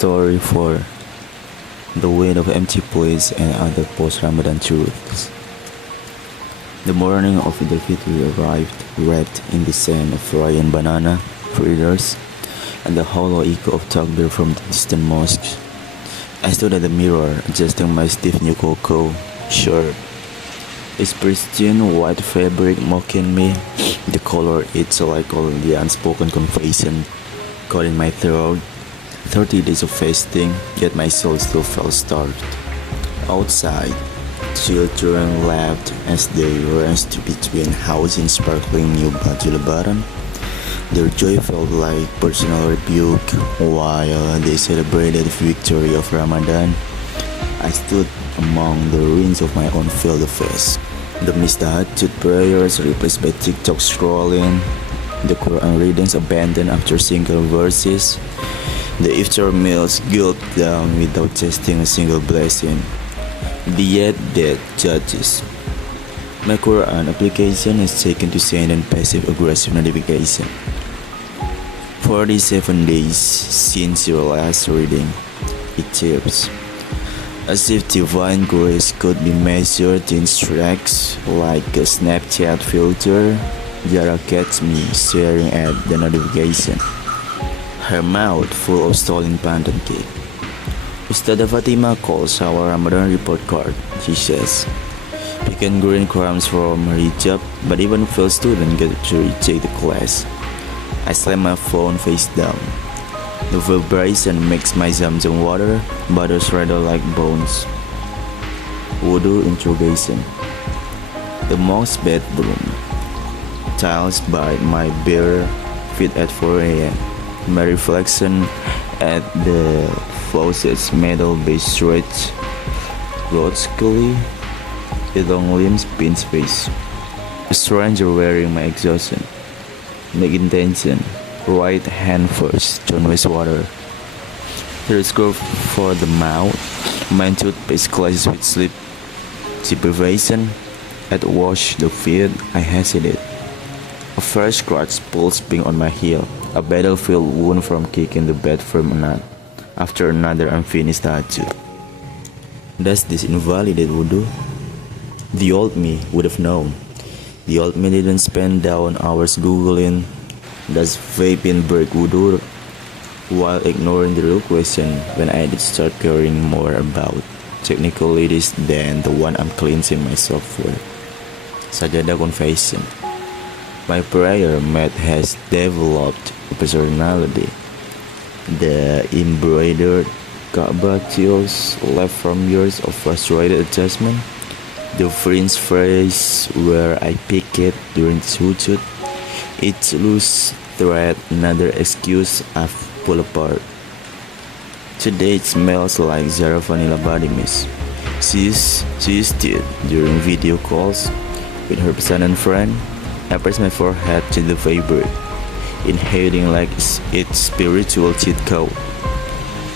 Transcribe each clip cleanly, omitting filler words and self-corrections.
Story 4: The Weight of Empty Plates and Other Post-Ramadan Truths. The morning of Idul Fitri arrived, wrapped in the scent of rye and banana, fritters, and the hollow echo of takbir from the distant mosques. I stood at the mirror, adjusting my stiff new cocoa shirt. Its pristine white fabric mocking me, the color it's like all the unspoken confession caught in my throat. 30 days of fasting, yet my soul still felt starved. Outside, children laughed as they raced between housing sparkling new baju lebaran. Their joy felt like personal rebuke, while they celebrated the victory of Ramadan. I stood among the ruins of my own field of faith. The mistahajjud prayers replaced by TikTok scrolling, the Quran readings abandoned after single verses, the iftar meals gulped down without tasting a single blessing. The app that judges. My Quran application has taken to send and passive-aggressive notification. 47 days since your last reading. It chirps. As if divine grace could be measured in tracks like a Snapchat filter, Yara gets me staring at the notification. Her mouth full of stolen pandan cake. Ustada Fatima calls our Ramadan report card. She says, pick and green crumbs from her hijab, but even failed student get to retake the class. I slam my phone face down. The vibration makes my Zamzam water butters rather like bones. Wudu interrogation. The monk's bedroom. Tiles bite my bare feet at 4 a.m. My reflection at the faucet's metal-based stretch. Logically, the long limbs pinch face. A stranger wearing my exhaustion. Make intention. Right hand first, John water. There's curve for the mouth. My toothpaste clashes with sleep deprivation. At wash the feet, I hesitate. A fresh scratch pulls ping on my heel. A battlefield wound from kicking the bed from after another unfinished tattoo. Does this invalidate wudu? The old me would have known. The old me didn't spend down hours googling, does vaping break wudu, while ignoring the real question when I did start caring more about technicalities than the one I'm cleansing myself for. Sajada confession. My prayer mat has developed a personality. The embroidered Kaaba chills left from years of frustrated adjustment. The fringe phrase where I pick it during sujud. It's loose thread, another excuse I've pulled apart. Today it smells like Zara Vanilla Body Mist. She used it during video calls with her Pasanan friend. I press my forehead to the vapor, inhaling like its spiritual cheat code.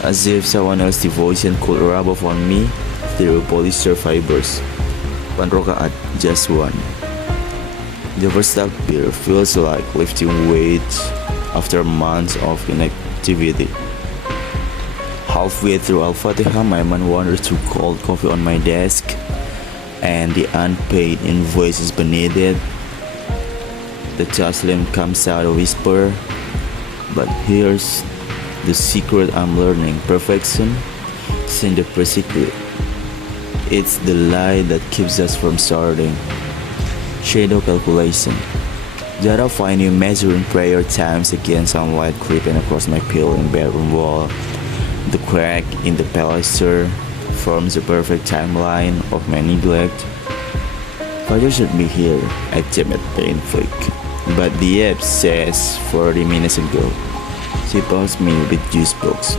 As if someone else's devotion could rub off on me through polyester fibers. One rokaat, just one. The first takbir feels like lifting weights after months of inactivity. Halfway through Al-Fatihah, my mind wanders to cold coffee on my desk and the unpaid invoices beneath it. The Taslim comes out a whisper, but here's the secret I'm learning. Perfection isn't the secret. It's the lie that keeps us from starting. Shadow calculation. Jara find you measuring prayer times against sunlight creeping across my peeling bedroom wall. The crack in the baluster forms a perfect timeline of my neglect. Father should be here, I admit painfully. But the app says 40 minutes ago. She paused me with juice box.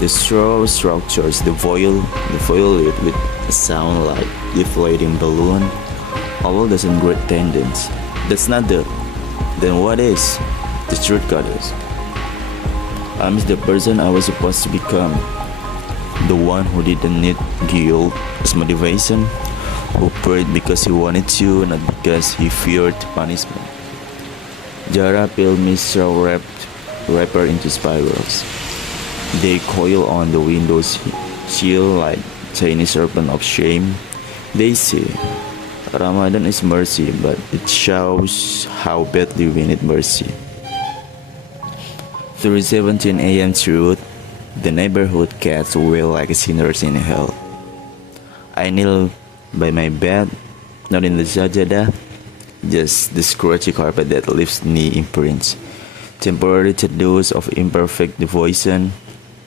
The straw structures the violet with a sound like deflating balloon. Owl doesn't grate tendons. That's not the. Then what is? The truth goddess. I'm the person I was supposed to become. The one who didn't need guilt as motivation. Who prayed because he wanted to, not because he feared punishment. Jara peeled me straw wrapper into spirals. They coil on the window's sill like tiny serpent of shame. They say, Ramadan is mercy, but it shows how badly we need mercy. 3:17 a.m. truth. The neighborhood cats wail like sinners in hell. I kneel by my bed, not in the sajada, just the scratchy carpet that leaves knee imprints. Temporary tattoos of imperfect devotion,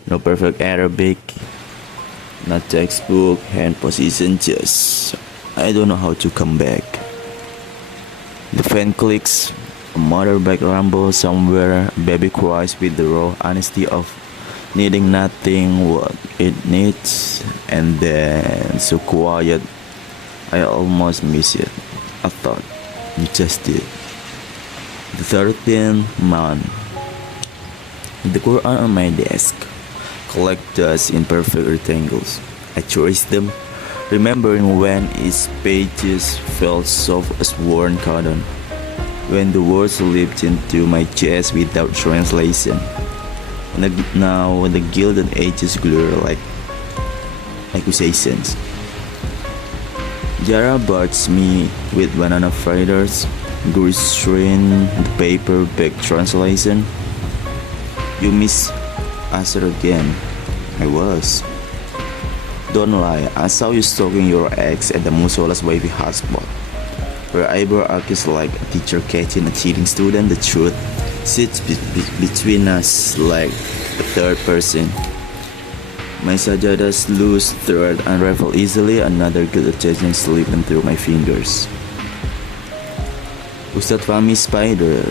no perfect Arabic, not textbook, hand position, just I don't know how to come back. The fan clicks, a motorbike rumbles somewhere, baby cries with the raw honesty of needing nothing what it needs, and then so quiet I almost miss it. I thought you just did. The 13th month. The Quran on my desk collect dust in perfect rectangles. I traced them, remembering when its pages felt soft as worn cotton, when the words slipped into my chest without translation. Now when the gilded edges glare like accusations. Jara barks me with banana fritters, restrain the paperback translation. You miss us again. I was. Don't lie, I saw you stalking your ex at the Musola's baby hotspot. Her eyebrow arches like a teacher catching a cheating student. The truth sits between us like a third person. My sajada's loose thread unravel easily, another good attention slipping through my fingers. Ustadz Fahmi spider.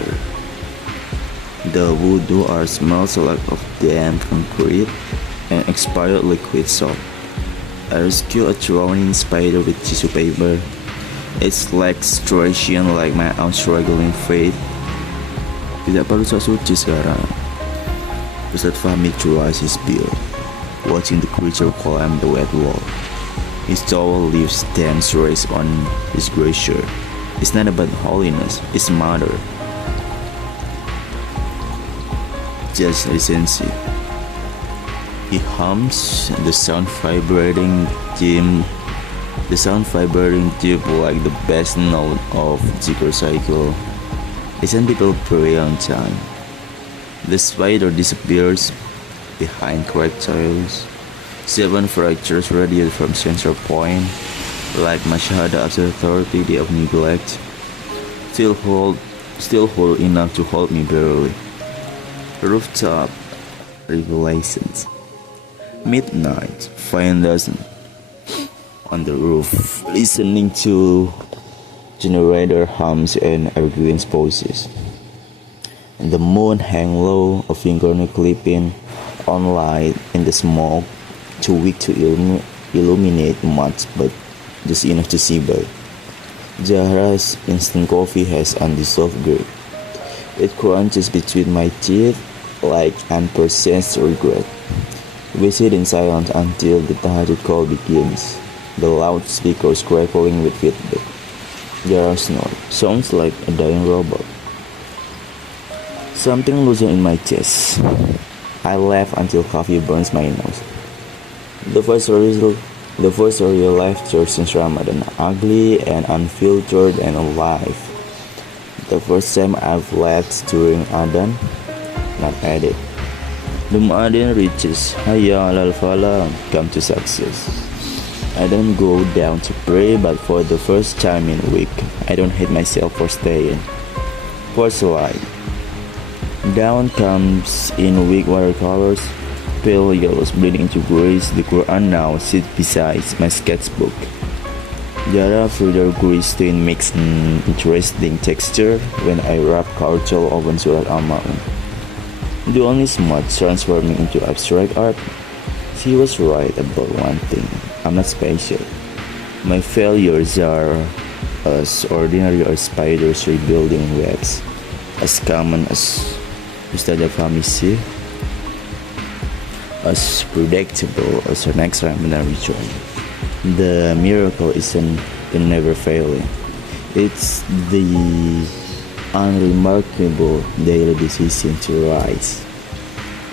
The wudu art smells like of damp concrete and expired liquid soap. I rescue a drowning spider with tissue paper. Its legs stretching like my own struggling faith. Tidak perlu sok suci sekarang. Ustadz Fahmi dries his beard, watching the creature climb the wet wall. His towel leaves damp traces on his gray shirt. It's not about holiness, it's murder. Just recency. He hums, the sound vibrating deep like the best note of zikr cycle. Isn't people pray on time? The spider disappears behind cracked tiles. 7 fractures radiate from central point, like Mashahada after 30 days of neglect. Still whole enough to hold me barely. Rooftop revelations. Midnight, find us on the roof, listening to generator hums and evergreen poses. And the moon hang low, a fingernail clipping on light in the smoke, too weak to illuminate much, but just enough to see by. Zahra's instant coffee has undissolved grip. It crunches between my teeth like unprocessed regret. We sit in silence until the tahajjud call begins, the loudspeakers crackling with feedback. Zahra's snore sounds like a dying robot. Something loosened in my chest. I laugh until coffee burns my nose. The first real life church since Ramadan, ugly and unfiltered and alive. The first time I've laughed during Adhan, not edit. The Mu'adhin reaches, Hayya alal falah, come to success. I don't go down to pray, but for the first time in a week, I don't hate myself for staying. First slide. Down comes in weak watercolors, pale yellows bleeding into grays. The Quran now sits beside my sketchbook. Jara further gray stain makes an interesting texture when I wrap Kartel over Surat Al-Ma'un. The only smudge transforming into abstract art. She was right about one thing. I'm not special. My failures are as ordinary as spiders rebuilding webs, as common as Ustadz Fahmi say, as predictable as her next Ramadan ritual. The miracle isn't in never failing. It's the unremarkable daily decision to rise.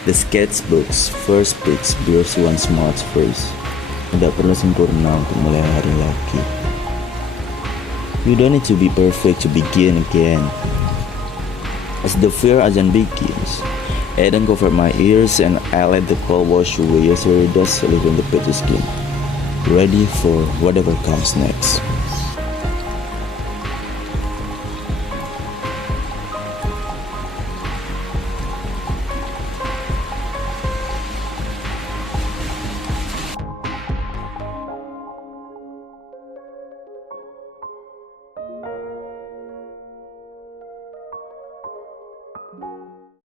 The sketchbook's first page bears one smart phrase. Tidak perlu sempurna untuk mulai hari lagi. You don't need to be perfect to begin again. As the fair agent begins, Eden covered my ears and I let the cold wash away yesterday dust leaving the petty skin, ready for whatever comes next.